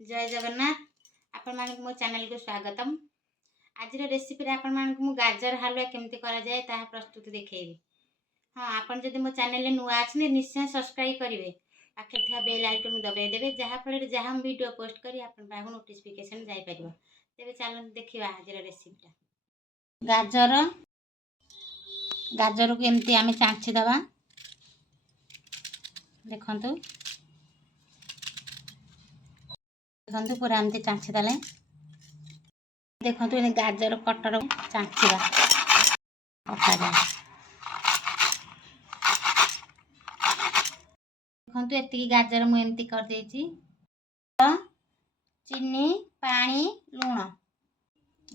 जय जगन्नाथ। आपण मानक मो चैनल को स्वागतम। आज रेसिपी रे आपण मानक मु गाजर हलवा केमती करा जाए ताहा प्रस्तुति देखैबी। हाँ, आपण जदि मो चैनल रे नुआ आछनी निश्चय सब्सक्राइब करिवे, पाखे था बेल आइकन दबाई देबे, जहा फल जहा वीडियो पोस्ट करी आपण पाखु नोटिफिकेशन जाई परिबो। तेबे चलन देखिबा आज रेसिपीटा। गाजर को एमती आमे चांछि दबा। देखंतु पूरा एमती चांछि देले। देखंतु ए गाजर कटर चांछिबा कटा जाए। देखंतु एतिकी गाजर मु एमती कर देछि। चीनी, पानी, लूण,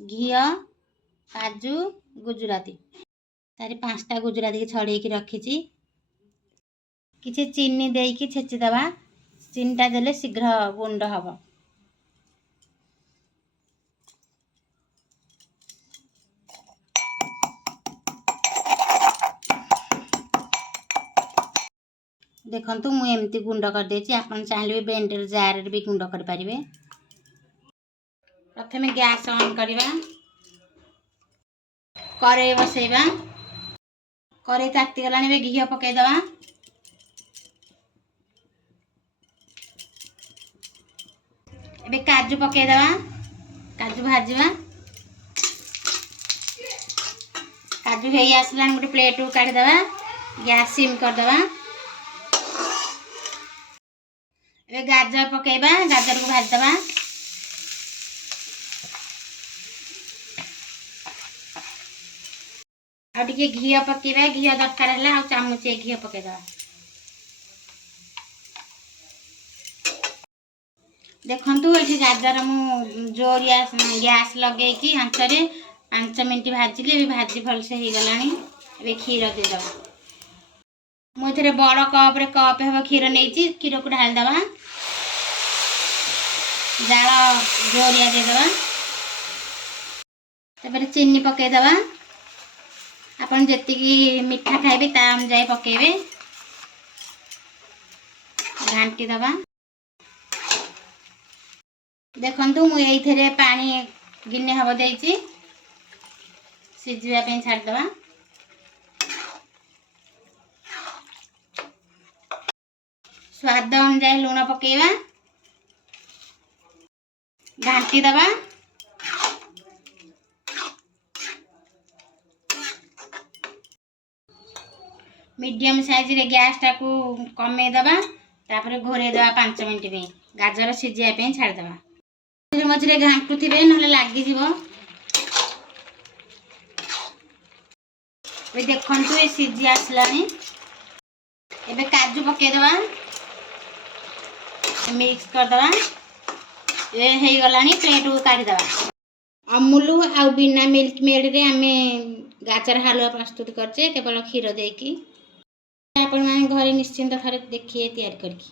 घी, काजू, गुजराती, तारी 5टा गुजराती के छड़े की रखी। किछि चीनी देकी छेची दबा। चीनीटा देले शीघ्र गुंड हबो। देखंतु मु एमती गुंड कर देछि। आपण चाहिले ब्लेंडर जार रे भी गुंड कर परिबे। प्रथमे गैस ऑन करिबा, करेई बसैबा। करेई ताती गलानी बे घी पकै दबा। एबे काजू पकै दबा। काजू भाजीबा। काजू हेई आसला गोटे प्लेट को काढी दबा। गैस सिम कर दबा। एबे गाजर पकेबा। गाजर को भाज दबा। आ टिके घी पकेबा। घी दरकार है आ चामचे घी पके दबा। देखंतु एठी गाजर मु जोरिया गैस लगे कि आंच रे 5 मिनिट भाजिले भी भाजी भल से ही गलानी। एबे खीर दे दबा। मु एथरे बड़ कप रे कप हेबो खीर नेची। खीर को ढाल दबा। जाळ जोरिया दे दबा। तबरे चीनी पके दबा। आपण जेतिकी मिठा खाइबे ता अनुसार पकेबे। घांटी दबा। देखंतु मु एइथरे पानी गिन्ने हबो देइची। सिझिबा पे छाड़ दबा। स्वाद अनुसार लूण पकेबा। घांटी दबा। मीडियम साइज रे गैस टाकू कमे दबा। तापर घोरे दबा 5 मिनिट पे। गाजर सिझिया पे छाड़ दबा। मझे घांटू थिबे नले लागी जीवो। ए देखंतु ए सिझी आसलानी। एबे काजू पके दबा। मिक्स कर दबा। ए हेई गलानी प्लेट को काढी दबा। अमूल आ बिना मिल्क मेड रे आमे गाजर हलवा प्रस्तुत करछे केवल खीर देकी। आपण माने घरे निश्चिंत थरे देखिए तैयार करकी।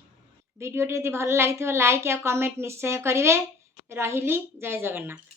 वीडियो टी यदि भल लागिथिबो लाइक या कमेंट निश्चय करिवे। रहिली जय जगन्नाथ।